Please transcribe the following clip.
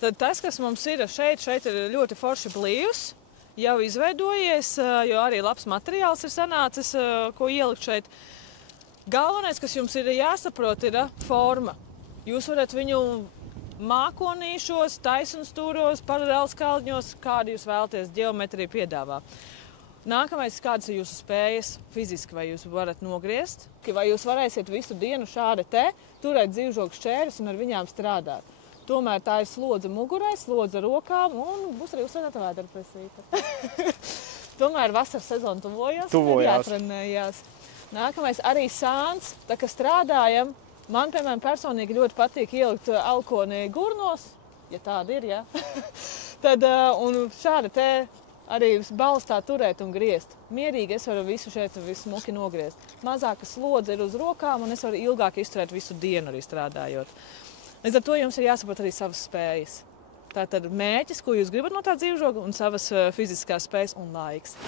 Tad tas, kas mums ir šeit ir ļoti forši blīvs, jau izveidojies, jo arī labs materiāls ir sanācis, ko ielikt šeit. Galvenais, kas jums ir jāsaprot, ir forma. Jūs varat viņu mākonīšos, taisnstūros, paralēli skaldņos, kādu jūs vēlaties, ģeometriju piedāvā. Nākamais, kādas ir jūsu spējas fiziski, vai jūs varat nogriezt, vai jūs varēsiet visu dienu šādi turēt dzīvžogu šķērus un ar viņām strādāt. Tomēr tā ir slodze mugurai, slodze rokām un būs arī uzstrādāta vēderpresīte. Tomēr vasaras sezona tuvojās. Jātrenējās. Nākamais arī sāns, tā kā strādājam. Man, piemēram, personīgi ļoti patīk ielikt alkoni gurnos, ja tāda ir, ja. Tad, un šādi arī balstā turēt un griezt. Mierīgi es varu visu šeit visu smuki nogriezt. Mazāka slodze ir uz rokām un es varu ilgāk izturēt visu dienu arī strādājot. Līdz ar to jums ir jāsaprot arī savas spējas. Tātad mērķis, ko jūs gribat no tā dzīvžoga un savas fiziskās spējas un laiks.